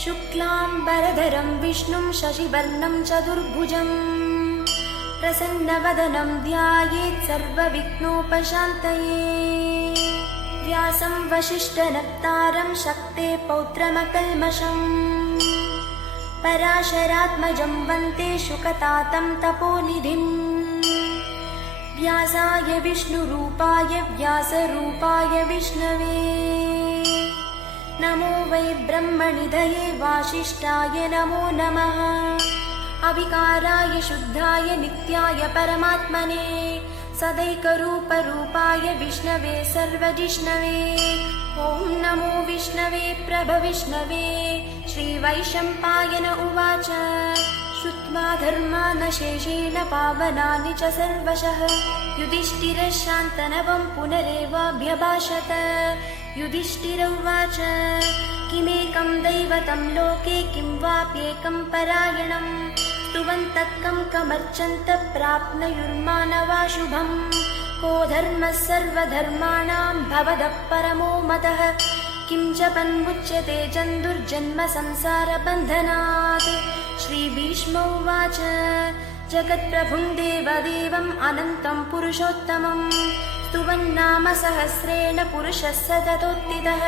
शुक्लाम्बरधरं विष्णुं शशिवर्णं चतुर्भुजं प्रसन्नवदनं ध्यायेत् सर्वविघ्नोपशान्तये। व्यासं वसिष्ठनप्तारं शक्ते पौत्रमकल्मषम् पराशरात्मजं वन्दे शुकतातं तपोनिधिम्। व्यासाय विष्णुरूपाय व्यासरूपाय विष्णवे नमो वै ब्रह्मनिधये वासिष्ठाय नमो नमः। अविकाराय शुद्धाय नित्याय परमात्मने सदैकरूपरूपाय विष्णवे सर्वजिष्णवे। ॐ नमो विष्णवे प्रभविष्णवे। श्रीवैशम्पायन उवाच श्रुत्वा धर्मानशेषेण पावनानि च सर्वशः युधिष्ठिरः शान्तनवं पुनरेवाभ्यभाषत। युधिष्ठिर उवाच किमेकं दैवतं लोके किं वाप्येकं परायणं स्तुवन्तः कं कमर्चन्त प्राप्नुयुर्मानवाशुभम्। को धर्मः सर्वधर्माणां भवदः परमो मतः किं जपन्मुच्यते जन्तुर्जन्म संसारबन्धनात्। श्रीभीष्म उवाच जगत्प्रभुं देवदेवम् अनन्तं पुरुषोत्तमं स्तुवन्नाम सहस्रेण पुरुषः सततोत्थितः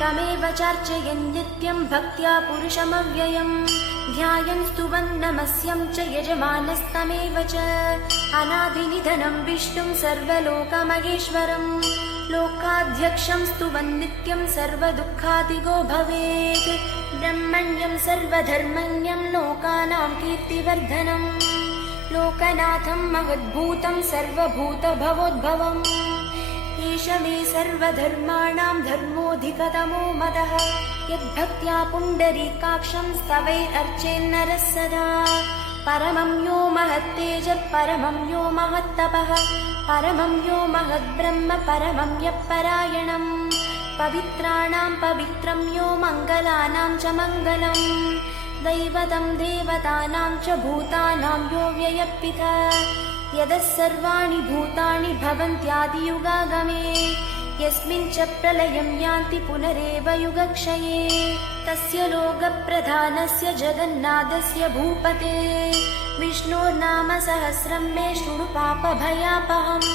तमेव चार्चयन् नित्यं भक्त्या पुरुषमव्ययम् ध्यायन् स्तुवन् नमस्यं च यजमानस्तमेव च। अनादिनिधनं विष्णुं सर्वलोकमहेश्वरम् लोकाध्यक्षं स्तुवन् नित्यं सर्वदुःखादिगो भवेत्। ब्रह्मण्यं सर्वधर्मण्यं लोकानां कीर्तिवर्धनम् लोकनाथं महद्भूतं सर्वभूतभवोद्भवम्। एष मे सर्वधर्माणां धर्मोऽधिकतमो मतः यद्भक्त्या पुण्डरीकाक्षं स्तवैरर्चेन्नरः सदा। परमं यो महत्तेजः परमं यो महत्तपः परमं यो महद्ब्रह्म परमं यः परायणम्। पवित्राणां पवित्रं यो मङ्गलानां च मङ्गलम् दैवतं देवतानां च भूतानां यो व्ययः यदः सर्वाणि भूतानि भवन्त्यादियुगागमे यस्मिन् च प्रलयं यान्ति पुनरेव युगक्षये। तस्य लोकप्रधानस्य जगन्नाथस्य भूपते विष्णोर्नाम सहस्रं मे शृणु पापभयापहम्।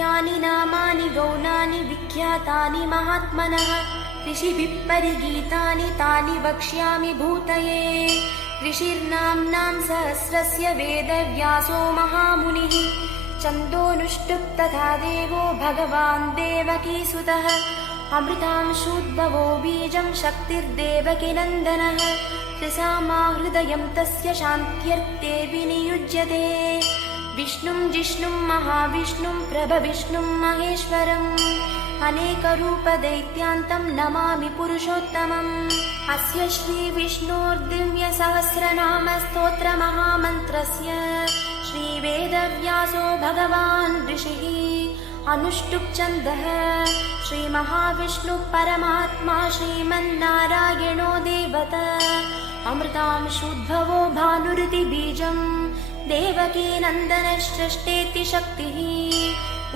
यानि नामानि गौणानि विख्यातानि महात्मनः ऋषिभिः परिगीतानि तानि वक्ष्यामि भूतये। ऋषिर्नाम्नां सहस्रस्य वेदव्यासो महामुनिः छन्दोनुष्टुप् तथा देवो भगवान् देवकीसुतः। अमृतांशूद्भवो बीजं शक्तिर्देवकीनन्दनः त्रिसामा हृदयं तस्य शान्त्यर्थे विनियुज्यते। विष्णुं जिष्णुं महाविष्णुं प्रभविष्णुं महेश्वरम् अनेकरूपदैत्यान्तं नमामि पुरुषोत्तमम्। अस्य श्रीविष्णोर्दिव्यसहस्रनामस्तोत्रमहामन्त्रस्य श्रीवेदव्यासो भगवान् ऋषिः अनुष्टुप् छन्दः। श्रीमहाविष्णुः परमात्मा श्रीमन्नारायणो देवता अमृतांशूद्भवो भानुरिति बीजम् देवकीनन्दनसृष्टेति शक्तिः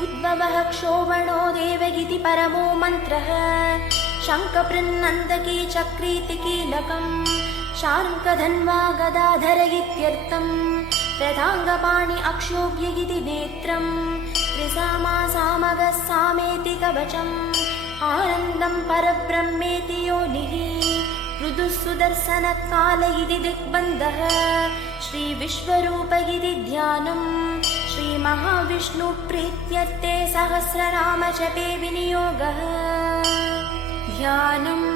उद्भवः क्षोभणो देवगिति परमो मन्त्रः शङ्खपृन्नन्दकी चक्रीति कीलकम् शार्ङ्गधन्वा गदाधर इत्यर्थम् रथाङ्गपाणि अक्षोभ्य इति नेत्रम् त्रिसामा सामगः सामेति कवचम् आनन्दं परब्रह्मेति योनिः मृदुः सुदर्शनकाल इति दिग्बन्धः श्रीविश्वरूप इति ध्यानम् श्रीमहाविष्णुप्रीत्यर्थे सहस्रनामजपे विनियोगः। ध्यानम्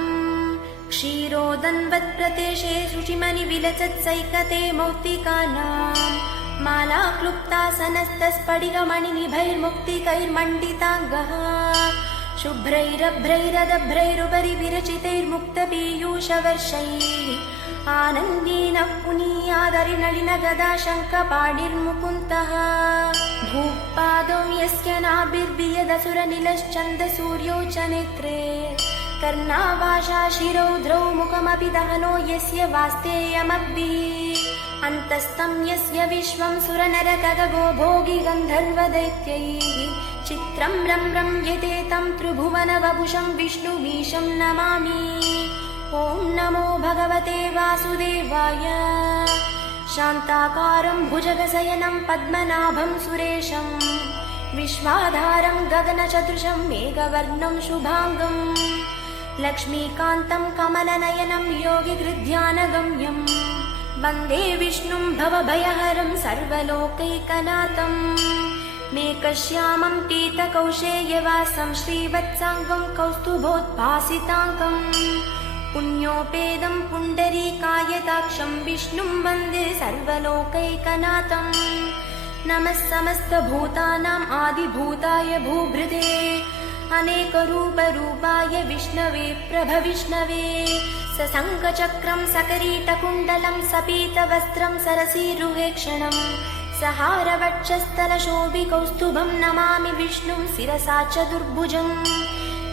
क्षीरोदन्वत्प्रदेशे शुचिमणिविलसत्सैकते मौक्तिकानां माला क्लुप्तासनस्तस्फटिकमणिनिभैर्मुक्तिकैर्मण्डिताङ्गः शुभ्रैरभ्रैरदभ्रैरुपरि विरचितैर्मुक्तपीयूषवर्षैः आनन्दीनः पुनीयादरिनलिनगदा शङ्खपाणिर्मुकुन्दः भूपादौ यस्य नाभिर्वियदसुरनिलश्चन्द्रसूर्यौ च नेत्रे कर्णावाशा शिरौद्रौ मुखमपि दहनो यस्य वास्तेयमग्निः अन्तस्तं यस्य विश्वं सुरनरकगो भोगि गन्धर्वदैत्यैः चित्रं रम्रं यते तं त्रिभुवनवपुषं विष्णुमीशं नमामि। ॐ नमो भगवते वासुदेवाय। शान्ताकारं भुजगशयनं पद्मनाभं सुरेशं विश्वाधारं गगनचदृशं मेघवर्णं शुभाङ्गं लक्ष्मीकान्तं कमलनयनं योगिहृद्ध्यानगम्यं वन्दे विष्णुं भवभयहरं सर्वलोकैकनाथं मेघश्यामं पीतकौशेयवासं श्रीवत्साङ्गं कौस्तुभोद्भासिताङ्गं पुण्योपेदं पुण्डरीकायताक्षं विष्णुं वन्दे सर्वलोकैकनाथं नमः समस्तभूतानाम् आदिभूताय भूभृते अनेकरूपरूपाय विष्णवे प्रभविष्णवे सशङ्खचक्रं सकरीटकुण्डलं सपीतवस्त्रं सरसीरुहेक्षणं सहारवक्षस्थलशोभिकौस्तुभं नमामि विष्णुं शिरसा चतुर्भुजम्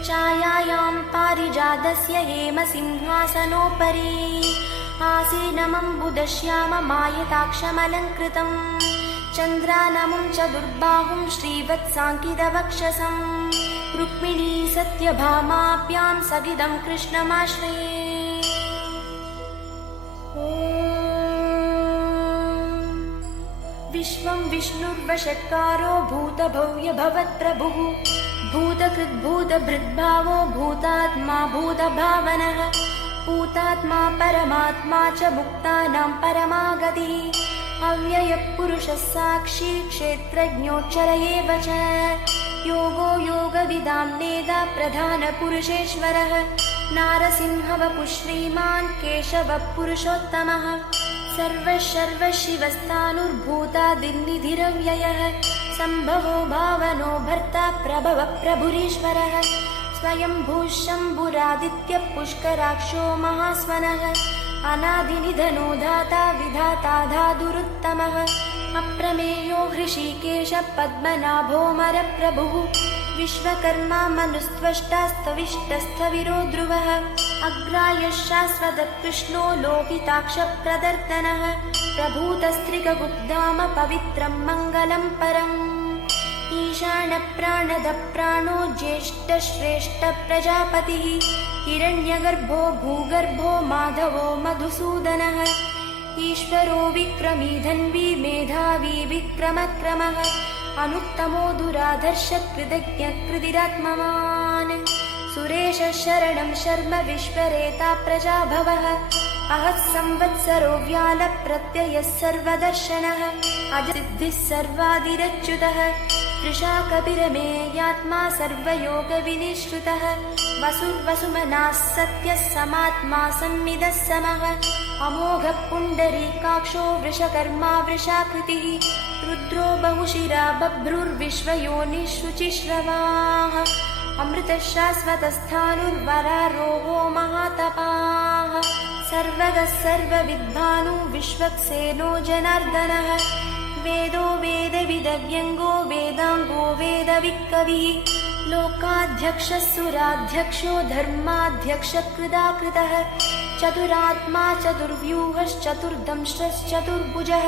छायायां पारिजातस्य हेमसिंहासनोपरि आसीनमम्बुदश्याममायताक्षमलङ्कृतं चन्द्रानमुं चतुर्बाहुं श्रीवत्साङ्कितवक्षसं रुक्मिणी सत्यभामाभ्यां सगिदं कृष्णमाश्रये। विश्वं विष्णुर्वषट्कारो भूतभव्यभवत्प्रभुः भूतकृद्भूतभृद्भावो भूतात्मा भूतभावनः भूतात्मा परमात्मा च मुक्तानां परमागतिः अव्ययपुरुषः साक्षी क्षेत्रज्ञोच्चर एव च योगो योगविदां नेता प्रधानपुरुषेश्वरः नारसिंहवपुः श्रीमान् केशवः पुरुषोत्तमः सर्वशिवस्थाणुर्भूतादिर्निधिरव्ययः सम्भवो भावनो भर्ता प्रभवः प्रभुरीश्वरः स्वयंभूः शम्भुरादित्यः पुष्कराक्षो महास्वनः अनादिनिधनो धाता विधाता धातुरुत्तमः अप्रमेयो हृषीकेशः पद्मनाभोऽमरप्रभुः विश्वकर्मा मनुस्त्वष्टास्तविष्टस्थविरो ध्रुवः अग्रायः शाश्वतः कृष्णो लोकिताक्षप्रदर्दनः प्रभूतस्त्रिकगुप्धाम पवित्रं मङ्गलं परम् ईशानप्राणदप्राणो ज्येष्ठश्रेष्ठप्रजापतिः हिरण्यगर्भो भूगर्भो माधवो मधुसूदनः ईश्वरो विक्रमी धन्वी मेधावी विक्रमक्रमः अनुत्तमो दुराधर्षकृतज्ञकृतिरात्मवान् सुरेशः शरणं शर्म विश्वरेता प्रजाभवः अहः संवत्सरो व्यालप्रत्ययः सर्वदर्शनः अजसिद्धिः सर्वादिरच्युतः वृषा कपिरमेयात्मा सर्वयोगविनिश्रुतः वसुर्वसुमनाः सत्यः समात्मा संविदः समः अमोघः पुण्डरीकाक्षो वृषकर्मा वृषाकृतिः रुद्रो बहुशिरा बभ्रुर्विश्वयोनिः शुचिश्रवाः अमृतः शाश्वतस्थाणुर्वरारोहो महातपाः सर्वगः सर्वविद्भानु विश्वक्सेनो जनार्दनः वेदो वेदविदव्यङ्गो वेदाङ्गो वेदविक्कविः लोकाध्यक्षः सुराध्यक्षो धर्माध्यक्षकृदाकृतः चतुरात्मा चतुर्व्यूहश्चतुर्दंष्ट्रश्चतुर्भुजः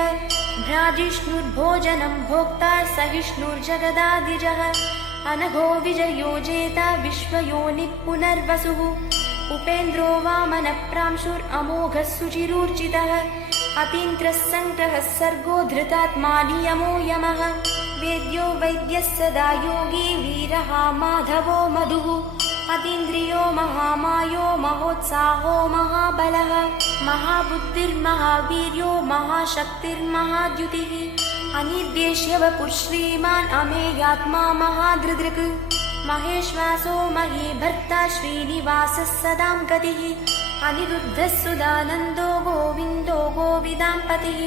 भ्राजिष्णुर्भोजनं भोक्ता सहिष्णुर्जगदादिजः अनघो विजयो जेता विश्वयोनिः पुनर्वसुः उपेन्द्रो वामनप्रांशुरमोघः सुचिरूर्जितः अतीन्द्रः सङ्ग्रहः सर्गो धृतात्मा नियमो यमः वेद्यो वैद्यः सदा योगी वीरः माधवो मधुः अतीन्द्रियो महामायो महोत्साहो महाबलः महाबुद्धिर्महावीर्यो महाशक्तिर्महाद्युतिः अनिर्देश्य वपुः श्रीमान् अमेयात्मा महाधृदृक् महेश्वासो महीभर्ता श्रीनिवासः सदां गतिः अनिरुद्धः सुदानन्दो गोविन्दो गोविदाम्पतिः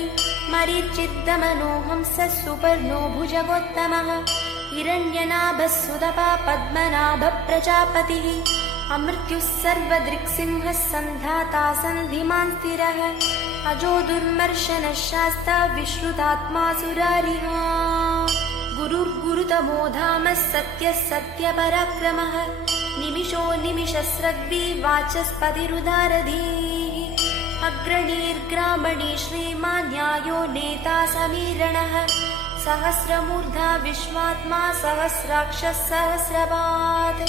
मरीचिद्दमनो हंसः सुपर्णो भुजगोत्तमः हिरण्यनाभः सुतपा पद्मनाभः प्रजापतिः अमृत्युः सर्वदृक्सिंहः सन्धाता सन्धिमान् स्थिरः अजो दुर्मर्शनः शास्ता विश्रुतात्मा सुरारिः गुरुर्गुरुतमो धामः सत्यः सत्यपराक्रमः निमिषो निमिषस्रग्वी वाचस्पतिरुदारधीः अग्रणीर्ग्रामणी श्रीमान् न्यायो नेता समीरणः सहस्रमूर्धा विश्वात्मा सहस्राक्षः सहस्रपात्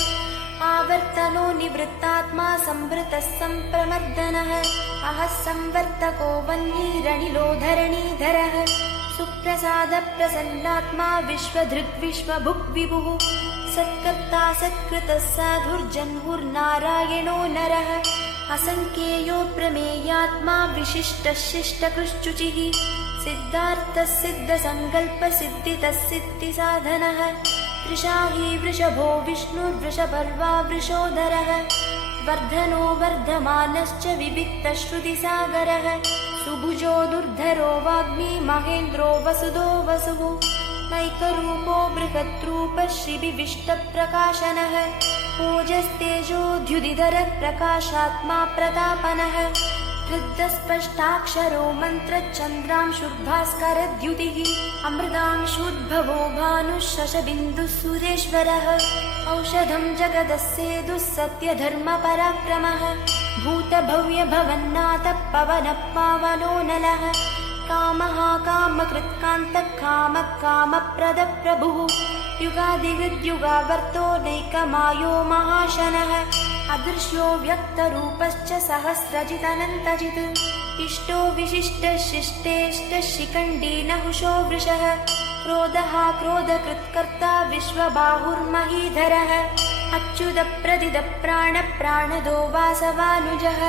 आवर्तनो निवृत्तात्मा संवृतः संप्रमर्दनः अहः संवर्तको वह्निरनिलो धरणीधरः सुप्रसादप्रसन्नात्मा विश्वधृग्विश्वभुक् विभुः सत्कर्ता सत्कृतः साधुर्जन्मुर्नारायणो नरः असङ्ख्येयो प्रमेयात्मा विशिष्टः शिष्टकृच्छुचिः सिद्धार्थः सिद्धसङ्कल्पः सिद्धितः सिद्धिसाधनः वृषाही वृषभो विष्णुर्वृषपर्वा वृषोदरः वर्धनो वर्धमानश्च विविक्तश्रुतिसागरः सुभुजो दुर्धरो वाग्मी महेन्द्रो वसुदो वसुः नैकरूपो बृहद्रूपः श्रीविविष्टप्रकाशनः ओजस्तेजोद्युदिधरः प्रकाशात्मा प्रतापनः वृद्धस्पष्टाक्षरो मन्त्रश्चन्द्रांशुर्भास्करद्युतिः अमृतांशुद्भवो भानुः शशबिन्दुः सुरेश्वरः औषधं जगदस्येदुः सत्यधर्मपराक्रमः भूतभव्यभवन्नाथः पवनः पावनो नलः कामः कामकृत्कान्तः कामः कामप्रदः प्रभुः युगादिहृद्युगावर्तो नैकमायो महाशनः अदृश्यो व्यक्तरूपश्च सहस्रजिदनन्तजित् इष्टो विशिष्टः शिष्टेष्टः शिखण्डी नहुषो वृषः क्रोधः क्रोधकृत्कर्ता विश्वबाहुर्महीधरः अच्युतप्रदिदः प्राणदो वासवानुजः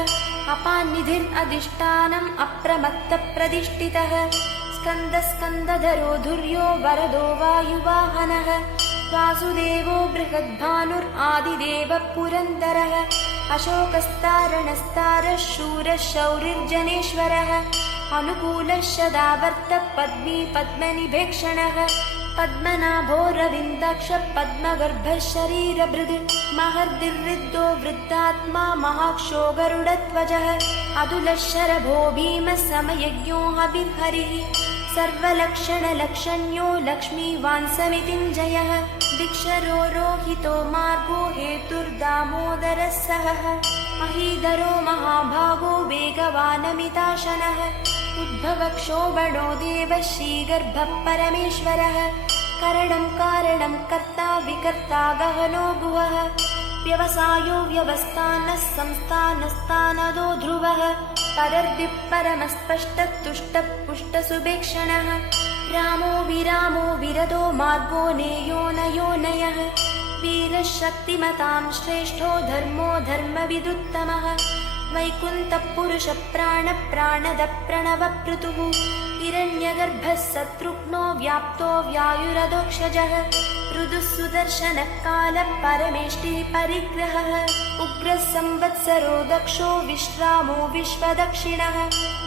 अपान्निधिरधिष्ठानम् अप्रमत्तप्रतिष्ठितः स्कन्दस्कन्दधरो धुर्यो वरदो वायुवाहनः वासुदेवो बृहद्भानुरादिदेवः पुरन्दरः अशोकस्तारणस्तारः शूरः शौरिर्जनेश्वरः अनुकूलः सदावर्तः पद्मी पद्मनिभेक्षणः पद्मनाभो रविन्दाक्षः पद्मगर्भः शरीरभृद् महर्दिर्वृद्धो वृद्धात्मा महाक्षो गरुडध्वजः अतुलः शरभो भीमः समयज्ञो हविर्हरिः सर्वलक्षणलक्षण्यो लक्ष्मीवान् समितिञ्जयः दिक्षरो रोहितो मार्गो हेतुर्दामोदरः सहः महीधरो महाभागो वेगवानमिताशनः उद्भवक्षोभणो देवः श्रीगर्भः परमेश्वरः करणं कारणं कर्ता विकर्ता गहनो गुहः व्यवसायो व्यवस्थानः संस्थानस्तानदो ध्रुवः परर्दिः परमस्पष्टः तुष्टः पुष्टसुभेक्षणः रामो विरामो विरदो मार्गो नेयो नयो नयः वीरः शक्तिमतां श्रेष्ठो धर्मो धर्मविदुत्तमः वैकुण्ठः पुरुषः प्राणदः प्रणवपृतुः हिरण्यगर्भः शत्रुघ्नो व्याप्तो व्यायुरधोक्षजः ऋदुः सुदर्शनः कालः परमेष्टिः परिग्रहः उग्रः संवत्सरो दक्षो विश्रामो विश्वदक्षिणः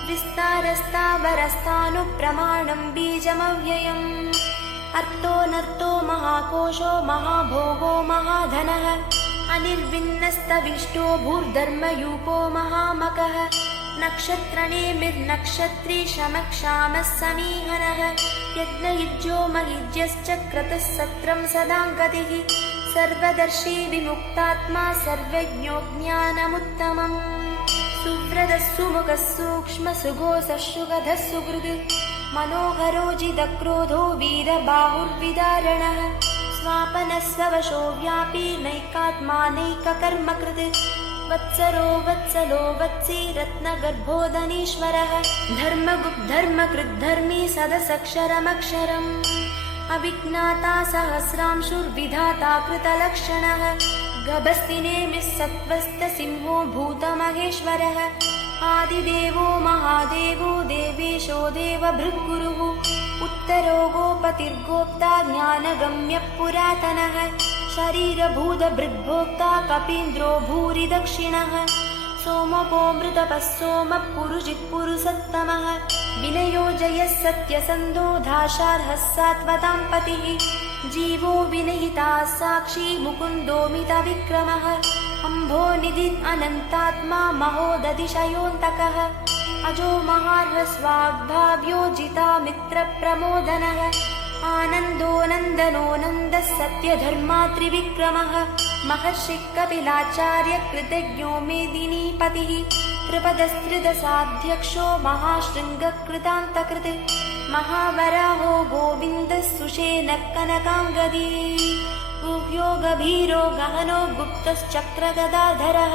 विस्तारस्तावरस्थानुप्रमाणं बीजमव्ययम् अर्थोऽनर्थो महाकोशो महाभोगो महाधनः अनिर्विन्नस्तविष्टो भूर्धर्मयूपो महामकः नक्षत्रनेमिर्नक्षत्री शमक्षामः समीहनः यज्ञयुज्यो महिज्यश्च क्रतः सत्रं सदाङ्गतिः सर्वदर्शी विमुक्तात्मा सर्वज्ञो ज्ञानमुत्तमम् सुव्रतः सुमुखः सूक्ष्मः सुघोषः सुगधः सुहृद् मनोहरो जिदक्रोधो वीरबाहुर्विदारणः स्वापनः स्ववशो व्यापी नैकात्मानैककर्मकृत् वत्सरो वत्सलो वत्सी रत्नगर्भोदनीश्वरः धर्मकृद्धर्मी सदसक्षरमक्षरम् अविज्ञाता सहस्रांशुर्विधाता कृतलक्षणः गभस्तिनेमिः सत्त्वस्तसिंहो भूतमहेश्वरः आदिदेवो महादेवो देवेशो देवभृद्गुरुः उत्तरो गोपतिर्गोप्ता ज्ञानगम्यः पुरातनः शरीरभूतभृद्भोक्ता कपीन्द्रो भूरि दक्षिणः सोमपोऽमृतपः सोमः पुरुजित्पुरुषोत्तमः विनयो जयः सत्यसन्धो दाशार्हः सात्वतां पतिः जीवो विनयिता साक्षी मुकुन्दोमितविक्रमः अम्भोनिधिः अनन्तात्मा महोदधिशयोऽन्तकः अजो महार्हस्वाग्भाव्यो जितामित्रप्रमोदनः आनन्दो नन्दनो नन्दः सत्यधर्मात्रिविक्रमः महर्षिः कपिलाचार्य कृतज्ञो मेदिनीपतिः त्रिपदस्त्रिदशाध्यक्षो महाशृङ्गकृतान्तकृत् महावराहो गोविन्दः सुषेणः कनकाङ्गदी गुह्यो गभीरो गहनो गुप्तश्चक्रगदाधरः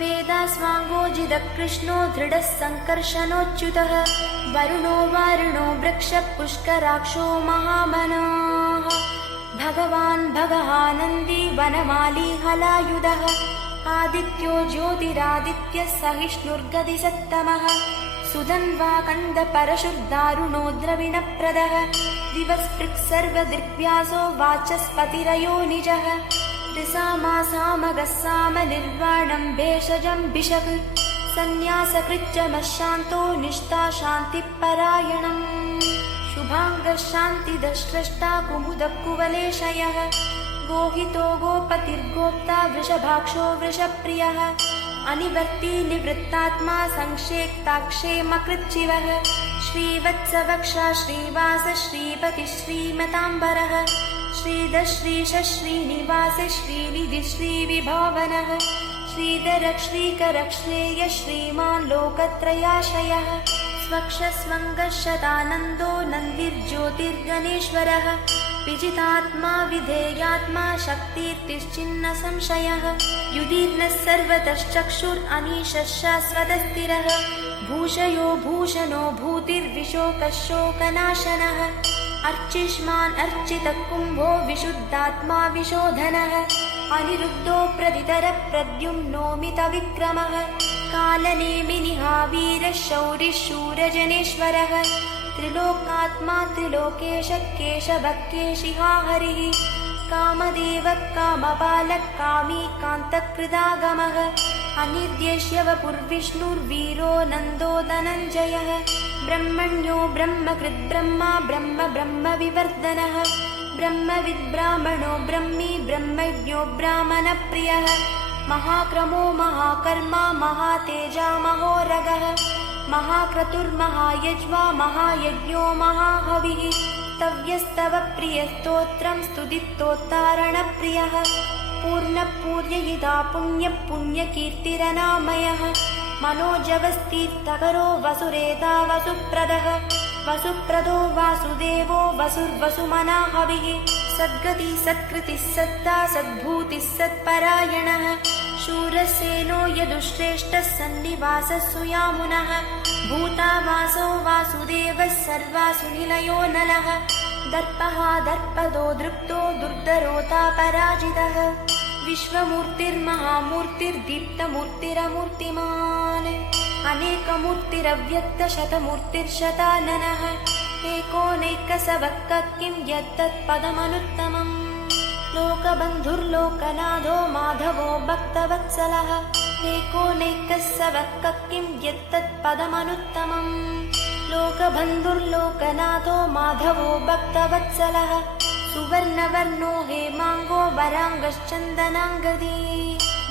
वेदास्वाङ्गोजितकृष्णो दृढः सङ्कर्षणोच्युतः वरुणो वारुणो वृक्षः पुष्कराक्षो महामनाः भगवान् भगवानन्दी वनमाली हलायुधः आदित्यो ज्योतिरादित्यः सहिष्णुर्गतिसत्तमः सुधन्वाकन्दपरशुर्दारुणो द्रविणप्रदः दिवस्पृक् सर्वदृग्व्यासो वाचस्पतिरयो निजः त्रिसामासामगः सामनिर्वाणं भेषजं भिषक् सन्न्यासकृच्चमशान्तो निष्ठा शान्तिपरायणम् शुभाङ्गः शान्तिदस्रष्टा कुमुदकुवलेशयः गोहितो गोपतिर्गोप्ता वृषभाक्षो वृषप्रियः अनिवर्ती निवृत्तात्मा संक्षेप्ताक्षेमकृच्छिवः श्रीवत्सवक्षा श्रीवास श्रीपति श्रीमताम्बरः श्रीधश्रीश श्रीनिवास श्रीनिधि श्रीविभावनः श्रीधरः श्रीकरः श्रेयः श्रीमान् लोकत्रयाशयः स्वक्षस्वङ्गः शतानन्दो नन्दिर्ज्योतिर्गणेश्वरः विजितात्मा विधेयात्मा शक्तिर्तिश्चिन्न संशयः युधिर्नः सर्वतश्चक्षुरनीशः शाश्वतस्थिरः भूषयो भूषणो भूतिर्विशोकः शोकनाशनः अर्चिष्मान् अर्चितः कुम्भो विशुद्धात्मा विशोधनः अनिरुद्धो प्रदितरः प्रद्युम्नोमितविक्रमः कालनेमिनिहावीरः शौरिः शूरजनेश्वरः त्रिलोकात्मा त्रिलोकेशः केशवः केशिहा हरिः कामदेवः कामपालः कामी कान्तकृदागमः अनिर्देश्यवपुर्विष्णुर्वीरो नन्दो धनञ्जयः ब्रह्मण्यो ब्रह्मकृद्ब्रह्मा ब्रह्म ब्रह्मविवर्धनः ब्रह्मविद्ब्राह्मणो ब्रह्मी ब्रह्मज्ञो ब्राह्मणप्रियः महाक्रमो महाकर्मा महातेजा महोरगः महाक्रतुर्महायज्वा महायज्ञो महाहविः स्तव्यस्तव प्रियस्तोत्रं स्तुतिस्तोत्तारणप्रियः पूर्णपूर्ययिता पुण्यपुण्यकीर्तिरनामयः मनोजवस्तीर्थकरो वसुरेता वसुप्रदः वसुप्रदो वासुदेवो वसुर्वसुमनाहविः सद्गति सत्कृतिः सत्ता सद्भूतिः सत्परायणः शूरसेनो यदुश्रेष्ठः सन्निवासः सुयामुनः भूतावासो वासुदेवः सर्वासु निलयो नलः दर्पः दर्पदो दृप्तो दुर्धरोता पराजितः विश्वमूर्तिर्महामूर्तिर्दीप्तमूर्तिरमूर्तिमान् अनेकमूर्तिरव्यक्तशतमूर्तिर्शताननः एकोनैकसवक्क किं यत्तत्पदमनुत्तमम् लोकबन्धुर्लोकनाथो माधवो भक्तवत्सलः एकोनैकसवक्क किं यत्तत्पदमनुत्तमम् लोकबन्धुर्लोकनाथो माधवो भक्तवत्सलः सुवर्णवर्णो हेमाङ्गो वराङ्गश्चन्दनाङ्गदी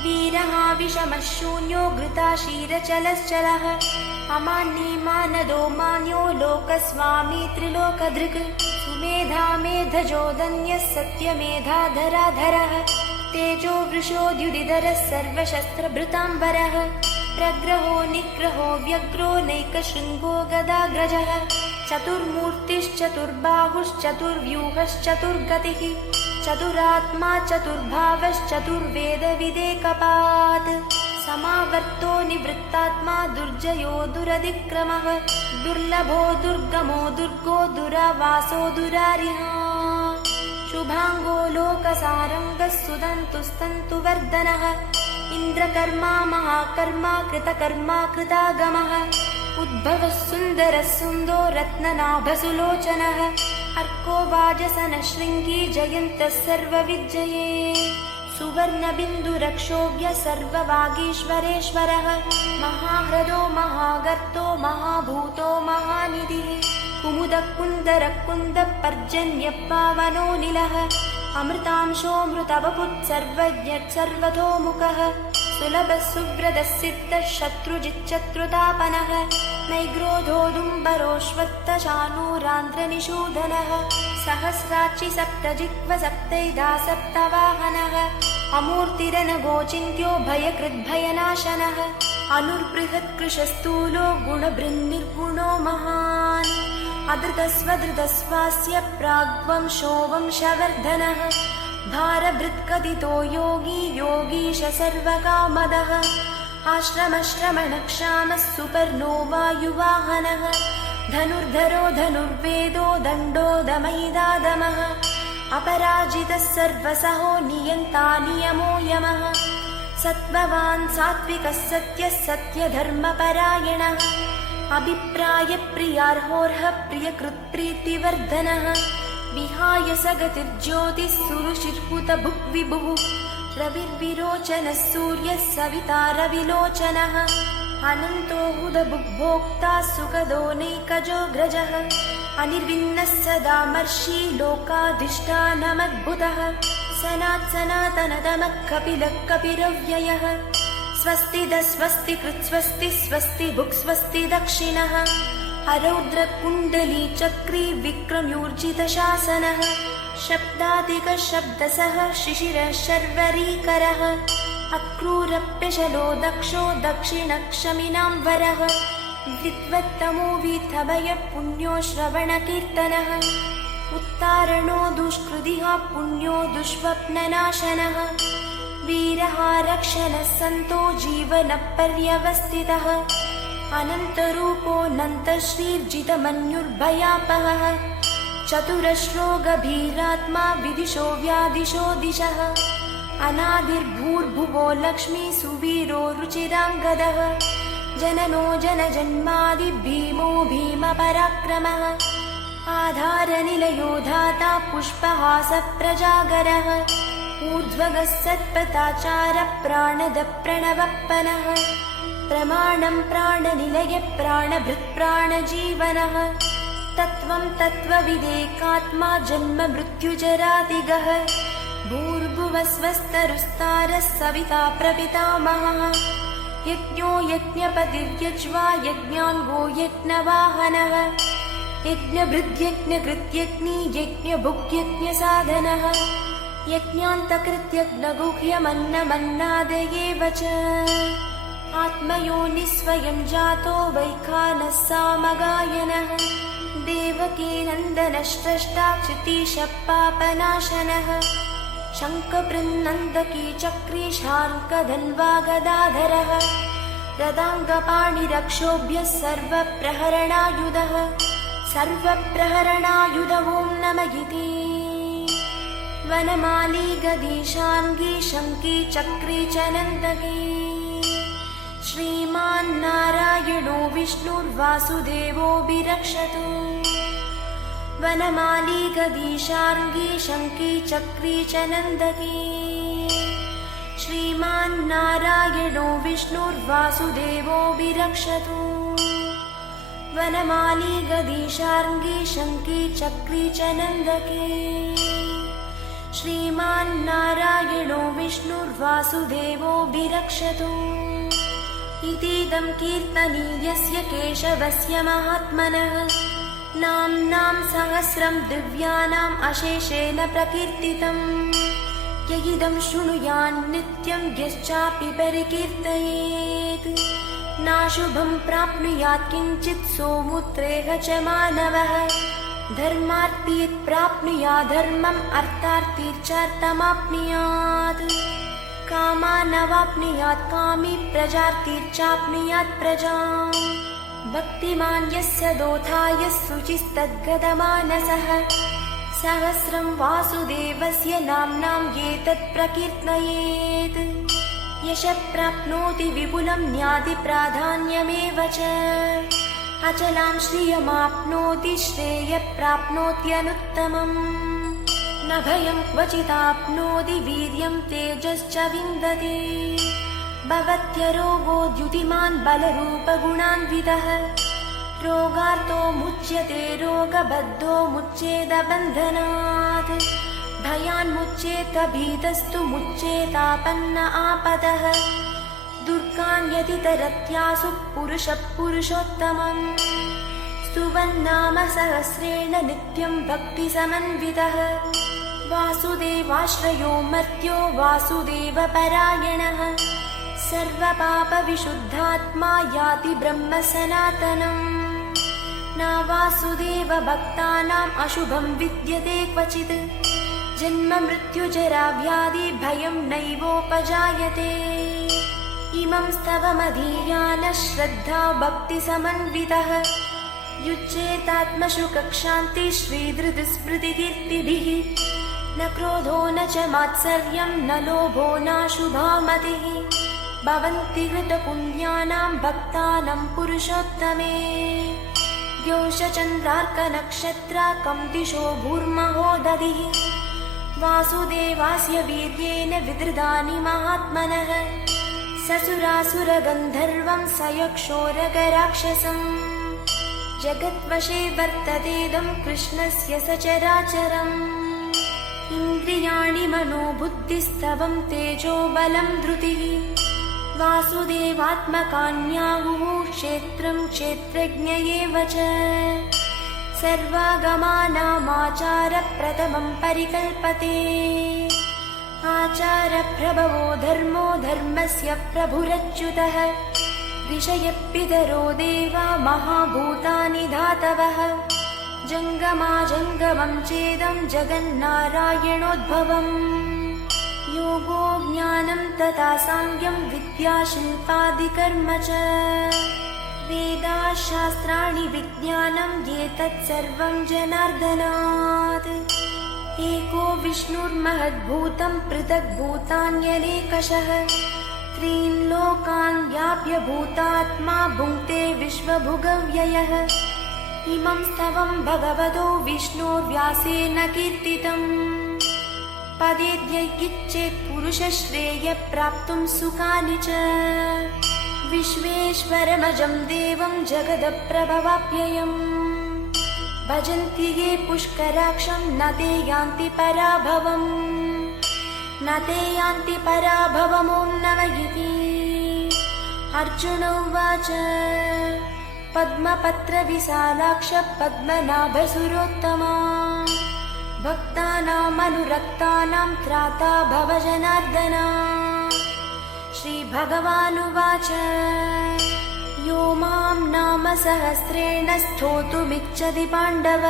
वीरः विषमः शून्यो घृताशीरचलश्चलः अमान्यमानदो मान्यो लोकस्वामी त्रिलोकधृक् सुमेधा मेधजोदन्यः सत्यमेधाधराधरः तेजो वृषोद्युदिधरः सर्वशस्त्रभृताम्बरः प्रग्रहो निग्रहो व्यग्रो नैकशृङ्गो गदाग्रजः चतुर्मूर्तिश्चतुर्बाहुश्चतुर्व्यूहश्चतुर्गतिः चतुरात्मा चतुर्भावश्चतुर्वेदविदेकपात् समावर्तो निवृत्तात्मा दुर्जयो दुरधिक्रमः दुर्लभो दुर्गमो दुर्गो दुरावासो दुरारिः शुभाङ्गो लोकसारङ्गः सुदन्तुस्तन्तुवर्धनः इन्द्रकर्मा महाकर्मा कृतकर्मा कृतागमः उद्भवः सुन्दरः सुन्दो रत्ननाभसुलोचनः अर्को वाजसनः शृङ्गी जयन्तः सर्वविजये सुवर्णबिन्दुरक्षोभ्य सर्ववागीश्वरेश्वरः महाह्रदो महागर्तो महाभूतो महानिधिः कुमुदकुन्दरकुन्दपर्जन्यपावनो निलः अमृतांशोऽमृतवपुत्सर्वज्ञः सुलभः सुव्रतः सिद्धः शत्रुजिच्चत्रुतापनः नैग्रोधोदुम्बरोऽश्वत्थशानूरान्ध्रनिषूदनः सहस्राक्षि सप्तजिह्व सप्तैधा सप्तवाहनः अमूर्तिरनघोचिन्त्यो भयकृद्भयनाशनः अनुर्बृहत्कृशस्थूलो गुणभृन्निर्गुणो महान् अधृतस्वधृतस्वास्य प्राग्वंशोवंशवर्धनः भारभृत्कथितो योगी योगीश सर्वकामदः आश्रमश्रमणक्षामः सुपर्णो वायुवाहनः धनुर्धरो धनुर्वेदो दण्डो दमैदादमः अपराजितः सर्वसहो नियन्ता नियमो यमः सत्त्ववान् सात्विकः सत्यः सत्यधर्मपरायणः अभिप्रायप्रियार्होर्हः प्रियकृत्प्रीतिवर्धनः विहाय सगतिर्ज्योतिः सुरुचिर्हुतभुग्विभुः रविर्विरोचनः सूर्यः सविता रविलोचनः अनन्तो हुतभुग्भोक्ता सुखदो नैकजोऽग्रजः अनिर्विन्नः सदामर्षि लोकाधिष्ठानमद्भुतः सनातनतमः कपिलः कपिरव्ययः स्वस्तिदः स्वस्ति कृत्स्वस्ति स्वस्ति भुक् स्वस्ति दक्षिणः अरौद्रकुण्डली चक्री विक्रम्यूर्जितशासनः शब्दादिकः शब्दसः शिशिरः शर्वरीकरः अक्रूरप्यशलो दक्षो दक्षिणक्षमिनां वरः विद्वत्तमो वीथभयः पुण्यो श्रवणकीर्तनः उत्तारणो दुष्कृतिः पुण्यो दुष्स्वप्ननाशनः वीरः रक्षणः सन्तो जीवनपर्यवस्थितः अनन्तरूपोऽनन्तश्रीर्जितमन्युर्भयापहः चतुरश्रो गभीरात्मा विदिशो व्यादिशो दिशः अनादिर्भूर्भुवो लक्ष्मी सुवीरो रुचिराङ्गदः जननो जनजन्मादि भीमो भीमपराक्रमः आधारनिलयो धाता पुष्पहासप्रजागरः ऊर्ध्वगः सत्पथाचारः प्राणदः प्रणवप्पनः प्रमाणं प्राणनिलय प्राणभृत्प्राणजीवनः तत्त्वं तत्त्वविदेकात्मा जन्म मृत्युजरादिगः भूर्भुवस्वस्तरुस्तारः सविता प्रपितामहः यज्ञो यज्ञपतिर्यज्वा यज्ञाङ्गो यज्ञवाहनः यज्ञभृद्यज्ञकृत्यग्नि यज्ञभुग्यज्ञसाधनः यज्ञान्तकृत्यग्नगुह्यमन्नमन्नादयेव च आत्मयोनिस्वयं जातो वैखानः सामगायनः देवकीनन्दनश्रेष्ठाच्युतीशः पापनाशनः शङ्खपृन्नन्दकी चक्री शार्ङ्गधन्वागदाधरः रदाङ्गपाणिरक्षोभ्यः सर्वप्रहरणायुधः सर्वप्रहरणायुध ॐ नमः इति वनमाली गदीशाङ्गी शङ्की चक्री च नन्दकी श्रीमान्नारायणो विष्णुर्वासुदेवोऽभिरक्षतु वनमाली गदीशार्ङ्गी शङ्की चक्री च नन्दकी श्रीमान्नारायणो विष्णुर्वासुदेवोऽभिरक्षतु वनमाली गदीशार्ङ्गी शङ्की चक्री च नन्दकी श्रीमान्नारायणो विष्णुर्वासुदेवोऽभिरक्षतु इतीदं कीर्तनीयस्य केशवस्य महात्मनः नाम्नां सहस्रं दिव्यानाम् अशेषेण प्रकीर्तितम् य इदं शृणुयान् नित्यं यश्चापि परिकीर्तयेत् नाशुभं प्राप्नुयात् किञ्चित् सोमुत्रेह च मानवः धर्मार्थीत् प्राप्नुयात् धर्मम् अर्थार्थीर्चार्थमाप्नुयात् कामानवाप्नुयात् कामी प्रजार्थिर्चाप्नुयात् प्रजाम् भक्तिमान् यस्य दोथाय शुचिस्तद्गतमानसः सहस्रं वासुदेवस्य नाम्नां एतत् प्रकीर्तयेत् यशः प्राप्नोति विपुलं न्याति प्राधान्यमेव च अचलां श्रियमाप्नोति श्रेयः प्राप्नोत्यनुत्तमम् न भयं क्वचिदाप्नोति वीर्यं तेजश्च विन्दति भवत्यरोगो द्युतिमान् बलरूपगुणान्वितः रोगार्तो मुच्यते रोगबद्धो मुच्येदबन्धनात् भयान्मुच्येत भीतस्तु मुच्येतापन्न आपदः दुर्गान्यतितरत्यासु पुरुषः पुरुषोत्तमम् स्तुवन्नाम सहस्रेण नित्यं भक्तिसमन्वितः वासुदेवाश्रयो मर्त्यो वासुदेवपरायणः सर्वपापविशुद्धात्मा याति ब्रह्म सनातनम् न वासुदेव भक्तानाम् अशुभं विद्यते क्वचित् जन्म मृत्युजरा व्याधि भयं नैवोपजायते। इमं स्तवमधीयानः श्रद्धा भक्तिसमन्वितः युज्येतात्मशुकक्षान्ति श्रीधृतिस्मृतिकीर्तिभिः। न क्रोधो न च मात्सर्यं न लोभो नाशुभा मतिः भवन्ति कृतपुण्यानां भक्तानां पुरुषोत्तमे। द्यौषचन्द्रार्कनक्षत्राकं दिशो भूर्महो दधिः वासुदेवास्य वीर्येण विदृतानि महात्मनः। ससुरासुरगन्धर्वं स यक्षोरगराक्षसम् जगद्वशे वर्ततेदं कृष्णस्य सचराचरम्। इन्द्रियाणि मनोबुद्धिस्तवं तेजो बलं धृतिः वासुदेवात्मकान्याहुः क्षेत्रं क्षेत्रज्ञ एव च। सर्वागमानामाचारप्रथमं परिकल्पते आचारप्रभवो धर्मो धर्मस्य प्रभुरच्युतः। ऋषयः देवा महाभूतानि धातवः जङ्गमाजङ्गमं चेदं जगन्नारायणोद्भवम्। योगो ज्ञानं तथा साङ्ख्यं विद्या शिल्पादिकर्म च वेदाशास्त्राणि विज्ञानं एतत् सर्वं जनार्दनात्। एको विष्णुर्महद्भूतं पृथग्भूतान्यनेकशः त्रीन् लोकान् व्याप्य भूतात्मा भुङ्क्ते विश्वभुगव्ययः। इमं स्तवं भगवतो विष्णोर्व्यासेन कीर्तितम् पदेद्यैच्छेत् पुरुषश्रेय प्राप्तुं सुखानि च। विश्वेश्वरमजं देवं जगदप्रभवाप्ययम् भजन्ति ये पुष्कराक्षं न ते यान्ति पराभवम् न ते यान्ति पराभवमों नमः इति। अर्जुन उवाच पद्मपत्रविशालाक्ष पद्मनाभसुरोत्तमा भक्तानामनुरक्तानां त्राता भव जनार्दन। श्रीभगवानुवाच यो मां नाम सहस्रेण स्तोतुमिच्छति पाण्डव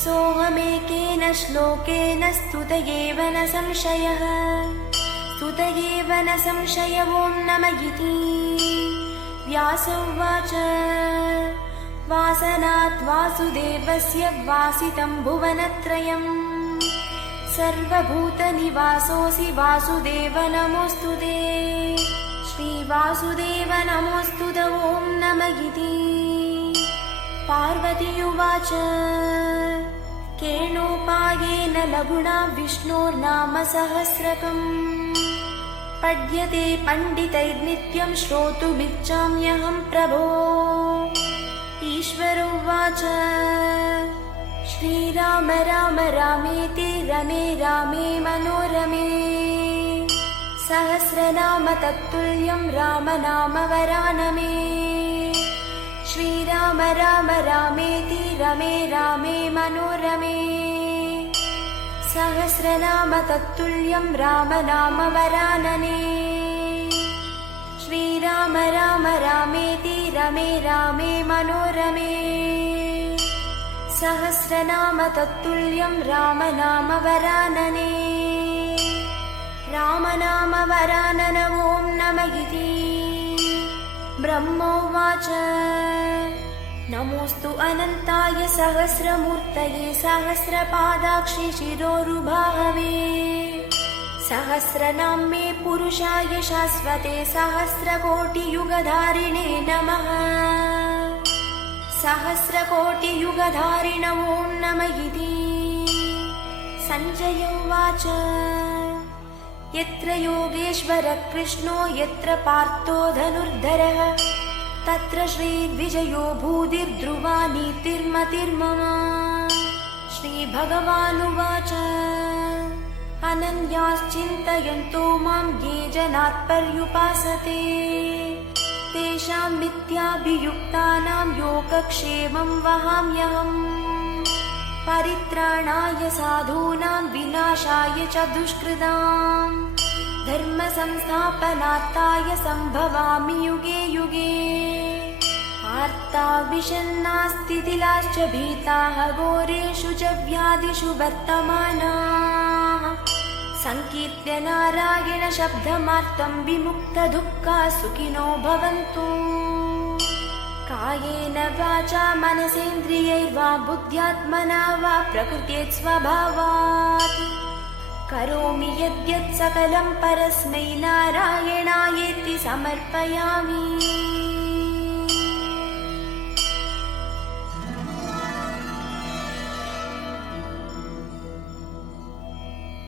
सोऽहमेकेन श्लोकेन स्तुत एव न संशयः स्तुत एव न संशय ॐ नमः इति। व्यास उवाच वासनात् वासुदेवस्य वासितं भुवनत्रयम् सर्वभूतनिवासोऽसि वासुदेव नमोऽस्तु ते। श्रीवासुदेव नमोऽस्तु ॐ नमः इति। पार्वती उवाच केनोपायेन लघुना विष्णोर्नाम सहस्रकम् पठ्यते पण्डितैर्नित्यं श्रोतुमिच्छाम्यहं प्रभो। ईश्वर उवाच श्रीराम राम रामेति रमे रामे मनोरमे सहस्रनाम तत्तुल्यं राम नाम वरानमे। श्रीराम राम रामेति रमे रामे मनोरमे सहस्रनाम तत्तुल्यं राम नाम वरानने। श्रीराम राम रामेति रमे रामे मनोरमे सहस्रनाम तत्तुल्यं राम नाम वरानने। राम नाम वरानन ॐ नमः इति। ब्रह्मोवाच नमोऽस्तु अनन्ताय सहस्रमूर्तये सहस्रपादाक्षि शिरोरुबाहवे सहस्रनाम्ये पुरुषाय शाश्वते सहस्रकोटियुगधारिणे नमः। सहस्रकोटियुगधारिण ॐ नमः इति। सञ्जय उवाच यत्र योगेश्वरः कृष्णो यत्र पार्थो धनुर्धरः तत्र श्रीद्विजयो भूतिर्ध्रुवा नीतिर्मतिर्मम। श्रीभगवानुवाच अनन्याश्चिन्तयन्तो मां ये जनाः पर्युपासते तेषां नित्याभियुक्तानां योगक्षेमं वहाम्यहम्। परित्राणाय साधूनां विनाशाय च दुष्कृतां धर्मसंस्थापनार्थाय सम्भवामि युगे युगे। आर्ता विषन्नास्तितिलाश्च भीताः घोरेषु च व्याधिषु वर्तमानाः संकीर्त्य नारायणशब्दमार्तं विमुक्तदुःखाः सुखिनो भवन्तु। कायेन वाचा मनसेन्द्रियैर्वा बुद्ध्यात्मना वा प्रकृते स्वभावात् करोमि यद्यत् सकलं परस्मै नारायणायेति समर्पयामि।